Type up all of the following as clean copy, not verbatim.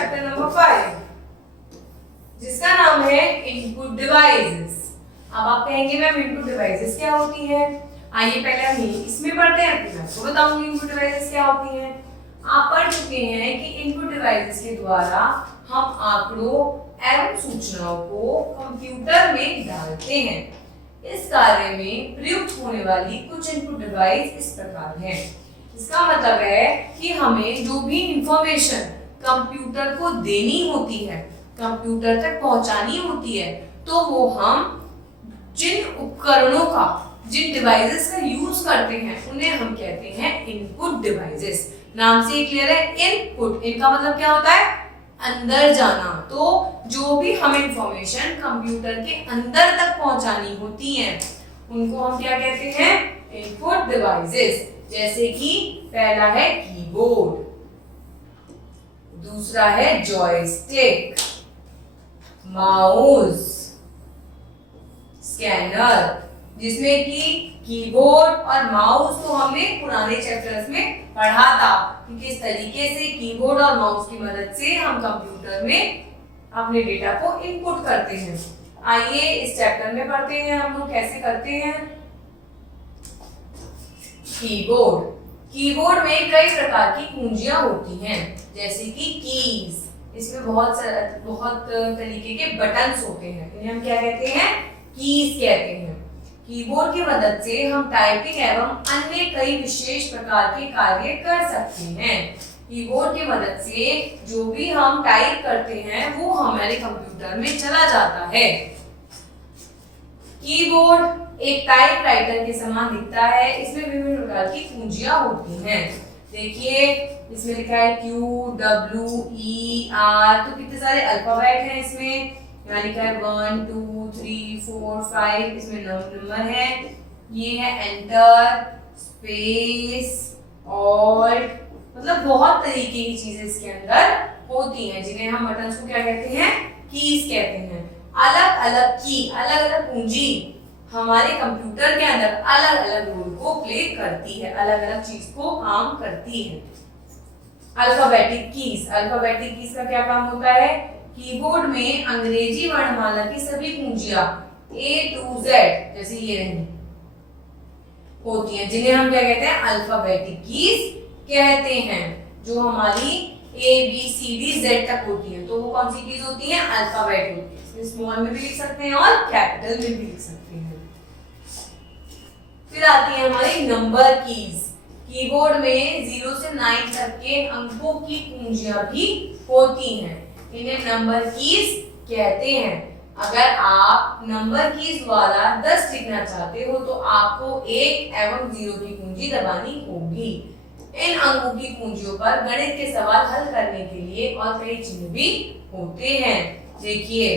Chapter number 5 जिसका नाम है इनपुट डिवाइसेस। अब आप कहेंगे मैम इनपुट डिवाइसेस क्या होती है? आइए पहले हम इसमें पढ़ते हैं, फिर आपको बताऊंगी इनपुट डिवाइसेस क्या होती है। आप पढ़ चुके हैं कि इनपुट डिवाइसेस के द्वारा हम आंकड़ों एवं सूचनाओं को कंप्यूटर में डालते हैं। इस कार्य में प्रयुक्त होने वाली कुछ इनपुट डिवाइस इस प्रकार हैं। इसका मतलब है कि हमें जो भी इंफॉर्मेशन कंप्यूटर को देनी होती है, कंप्यूटर तक पहुंचानी होती है, तो वो हम जिन उपकरणों का, जिन डिवाइसेस का यूज करते हैं उन्हें हम कहते हैं इनपुट डिवाइसेस। नाम से क्लियर है? इनपुट, इनका मतलब क्या होता है? अंदर जाना। तो जो भी हमें इंफॉर्मेशन कंप्यूटर के अंदर तक पहुंचानी होती है उनको हम क्या कहते हैं? Input devices. जैसे कि पहला है कीबोर्ड, दूसरा है जॉयस्टिक, माउस, स्कैनर, जिसमें कि कीबोर्ड और माउस तो हमने पुराने चैप्टर्स में पढ़ा था कि किस तरीके से कीबोर्ड और माउस की मदद से हम कंप्यूटर में अपने डेटा को इनपुट करते हैं। आइए इस चैप्टर में पढ़ते हैं हम लोग कैसे करते हैं। कीबोर्ड, कीबोर्ड में कई प्रकार की कुंजियां होती हैं, जैसे कि कीज, इसमें बहुत तरीके के बटन्स होते हैं, इन्हें हम क्या कहते हैं? कीज कहते हैं। कीबोर्ड की मदद से हम टाइपिंग एवं अन्य कई विशेष प्रकार के कार्य कर सकते हैं। कीबोर्ड की मदद से जो भी हम टाइप करते हैं वो हमारे कंप्यूटर में चला जाता है। कीबोर्ड एक टाइपराइटर के समान दिखता है। इसमें विभिन्न प्रकार की कुंजियां होती हैं। देखिए इसमें लिखा है QWER, तो कितने सारे अल्फाबेट हैं इसमें। यहाँ लिखा है 1 2 3 4 5, इसमें नंबर है। ये है एंटर, स्पेस, ऑल्ट, मतलब बहुत तरीके की चीजें इसके अंदर होती हैं जिन्हें हम बटन्स को क्या कहते हैं? कीज कहते हैं। अलग अलग की, अलग अलग कुंजी हमारे कंप्यूटर के अंदर अलग अलग रोल को प्ले करती है, अलग अलग चीज को काम करती है। अल्फाबेटिक कीज, अल्फाबेटिक कीज का क्या काम होता है? कीबोर्ड में अंग्रेजी वर्णमाला की सभी कुंजियां A to Z जैसे ये रही होती हैं, जिन्हें हम क्या कहते हैं? अल्फाबेटिक कीज कहते हैं। जो हमारी A B C D Z तक होती हैं, तो वो कौन सी कीज होती हैं? अल्फाबेट होती है। इसमें स्मॉल में भी लिख सकते हैं और कैपिटल में भी लिख सकते हैं। फिर आती है हमारी नंबर कीज। कीबोर्ड में 0 से 9 तक के अंकों की कुंजियां भी होती हैं, इन्हें नंबर कीज कहते हैं। अगर आप नंबर कीज वाला 10 लिखना चाहते हो तो आपको 1 एवं 0 की कुंजी दबानी होगी। इन अंकों की कुंजियों पर गणित के सवाल हल करने के लिए और कई चिन्ह भी होते हैं। देखिए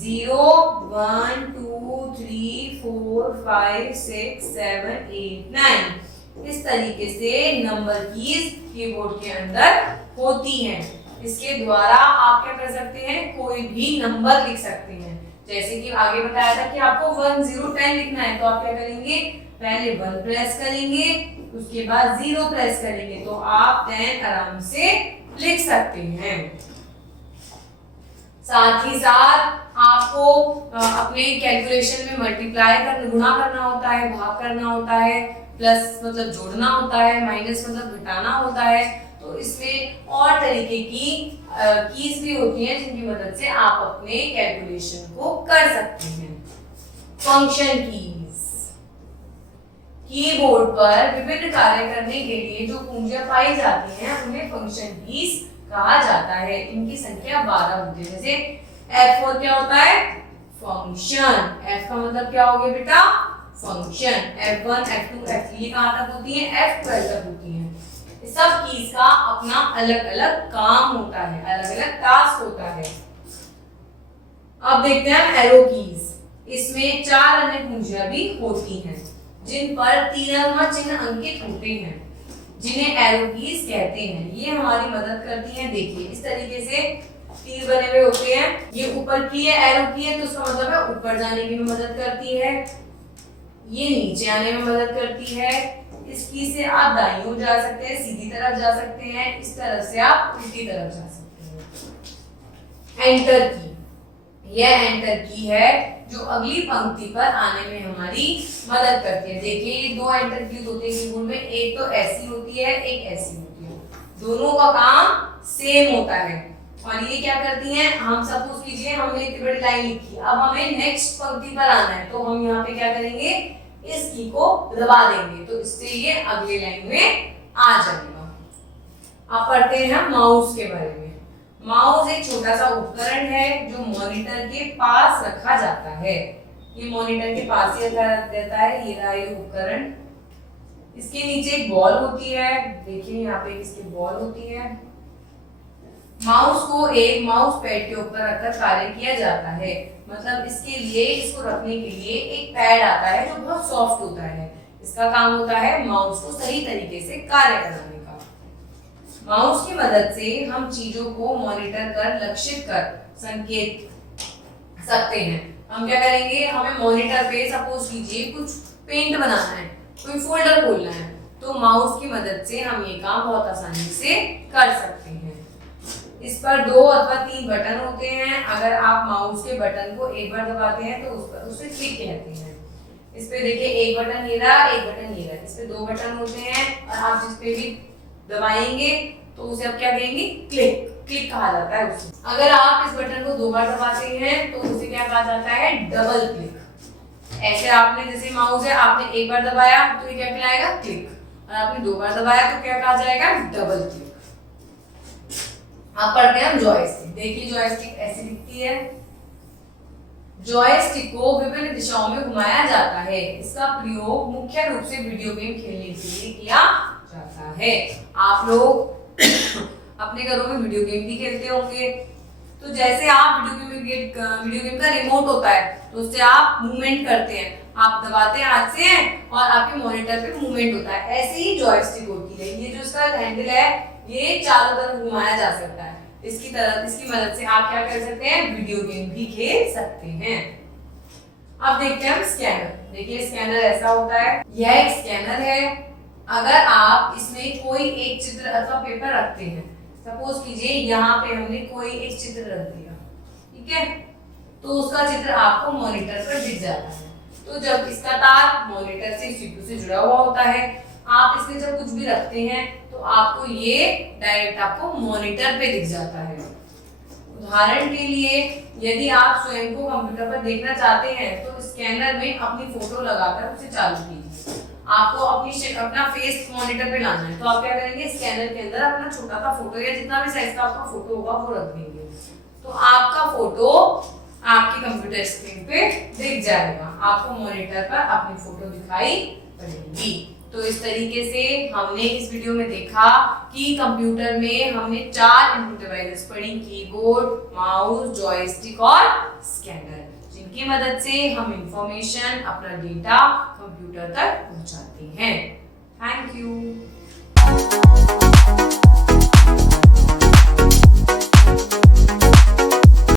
0 1 2 3 4 5 6 7 8 9, इस तरीके से नंबर कीज कीबोर्ड के अंदर होती हैं। इसके द्वारा आप क्या कर सकते हैं? कोई भी नंबर लिख सकते हैं। जैसे कि आगे बताया था कि आपको 1 0 10 लिखना है, तो आप क्या करेंगे? पहले 1 प्रेस करेंगे, उसके बाद 0 प्रेस करेंगे, तो आप 10 आराम से लिख सकते हैं। साथ ही साथ आपको अपने कैलकुलेशन में मल्टीप्लाई गुणा करना होता है, भाग करना होता है, प्लस मतलब जोड़ना होता है, माइनस मतलब घटाना होता है। तो इसमें और तरीके की कीज भी होती हैं जिनकी मदद से आप अपने कैलकुलेशन को कर सकते हैं। फंक्शन कीज, कीबोर्ड पर विभिन्न कार्य करने के लिए जो कुंजियां पाई जाती हैं उन्हें फंक्शन कीज कहा जाता है। इनकी संख्या 12 होती है। जैसे F4 क्या होता है? फंक्शन। F का मतलब क्या हो गया बेटा? फंक्शन। F1 F2 F3 ये कहां तक होती है? F12 तक होती है। सब कीज का अपना अलग अलग काम होता है, अलग अलग टास्क होता है। अब देखते हैं एरो कीज। इसमें 4 अन्य कुंजियां भी होती हैं जिन पर तीरंगा चिन्ह अंकित होते हैं, जिन्हें एरो कीज कहते हैं। ये हमारी मदद करती हैं। देखिए इस तरीके से तीर बने हुए होते हैं। ये ऊपर की है, एरो की है, तो उसका मतलब है ऊपर जाने की भी मदद करती है, ये नीचे आने में मदद करती है। इस की से आप दाईं ओर जा सकते हैं, सीधी तरफ जा सकते हैं, इस तरफ से आप उल्टी तरफ जा सकते हैं। एंटर की। यह एंटर की है जो अगली पंक्ति पर आने में हमारी मदद करती है। देखिए ये दो एंटर कीज होते हैं कीबोर्ड में, एक तो ऐसी होती है, एक ऐसी होती है। दोनों का काम सेम होता है। और ये क्या करती हैं, हम सपोज कीजिए हमने इतनी बड़ी लाइन लिखी, अब हमें नेक्स्ट पंक्ति पर आना है, तो हम यहाँ पे क्या करेंगे, इस की को दबा देंगे, तो इससे ये अगली लाइन में आ जाएगा। अब पढ़ते हैं हम माउस के बारे में। माउस एक छोटा सा उपकरण है जो मॉनिटर के पास रखा जाता है। ये मॉनिटर के पास ही रखा रहता है, ये रहा ये उपकरण। इसके नीचे एक बॉल होती है, देखिए यहाँ पे इसकी बॉल होती है। माउस को एक माउस पैड के ऊपर रखकर कार्य किया जाता है, मतलब इसके लिए, इसको रखने के लिए एक पैड आता है जो बहुत सॉफ्ट होता है। इसका काम होता है माउस को सही तरीके से कार्य कराने का। माउस की मदद से हम चीजों को मॉनिटर कर लक्षित कर संकेत सकते हैं। हम क्या करेंगे, हमें मॉनिटर पे सपोज कीजिए कुछ पेंट बनाना है, कोई फोल्डर खोलना है, तो माउस की मदद से हम ये काम बहुत आसानी से कर सकते हैं। इस पर 2 अथवा 3 बटन होते हैं। अगर आप माउस के बटन को एक बार दबाते हैं तो उस पर उसे क्लिक कहते हैं। इस पे देखिए एक बटन ये रहा, एक बटन ये रहा, इस पे 2 बटन होते हैं और आप जिस पे भी दबाएंगे तो उसे आप क्या कहेंगे, क्लिक। क्लिक कहा जाता है उसे। अगर आप इस बटन को 2 बार दबाते हैं तो उसे क्या कहा जाता है, डबल क्लिक। ऐसे आपने जैसे माउस है, आपने एक बार दबाया तो ये क्या कहलाएगा, क्लिक, और आपने 2 बार दबाया तो क्या कहा जाएगा, डबल क्लिक। अब पढ़ते हैं हम जॉयस्टिक। देखिए जॉयस्टिक ऐसी दिखती है। जॉयस्टिक को विभिन्न दिशाओं में घुमाया जाता है। इसका प्रयोग मुख्य रूप से वीडियो गेम खेलने के लिए किया जाता है। आप लोग अपने घरों में वीडियो गेम भी खेलते होंगे, तो जैसे आप वीडियो गेम का रिमोट होता है तो उससे आप मूवमेंट करते हैं, आप दबाते हैं हाथ से और आपके मॉनिटर पे मूवमेंट होता है। ऐसे ही जॉयस्टिक होती है। ये जो इसका हैंडल है ये चारों तरफ घुमाया जा सकता है। इसकी मदद से आप क्या कर सकते हैं, वीडियो गेम भी खेल सकते हैं। अब देखते हैं हम स्कैनर। देखिए स्कैनर ऐसा होता है, यह एक स्कैनर है। अगर आप इसमें कोई एक चित्र अथवा पेपर रखते हैं, सपोज कीजिए यहाँ पे हमने कोई एक चित्र रख दिया, ठीक है, तो उसका चित्र आपको मॉनिटर पर दिख जाता है। तो जब इसका तार मॉनिटर से सीपीयू से जुड़ा हुआ होता है, आप इसमें जब कुछ भी रखते हैं तो आपको ये डायरेक्ट आपको मॉनिटर पे दिख जाता है। उदाहरण के लिए यदि आप स्वयं को कंप्यूटर पर देखना चाहते हैं तो स्कैनर में अपनी फोटो लगाकर उसे चालू कीजिए। आपको अपना फेस मॉनिटर पे लाना है तो आप क्या करेंगे, स्कैनर के अंदर अपना छोटा सा फोटो या जितना भी साइज का आपका फोटो होगा वो रख देंगे, तो आपका फोटो आपकी कंप्यूटर स्क्रीन पे दिख जाएगा। आपको मॉनिटर पर अपनी फोटो दिखाई पड़ेगी। तो इस तरीके से हमने इस वीडियो में देखा कि कंप्यूटर में हमने 4 इनपुट डिवाइसेस पढ़ी, कीबोर्ड, माउस, जॉयस्टिक और स्कैनर, जिनकी मदद से हम इंफॉर्मेशन, अपना डेटा कंप्यूटर तक पहुंचाते हैं। Thank you.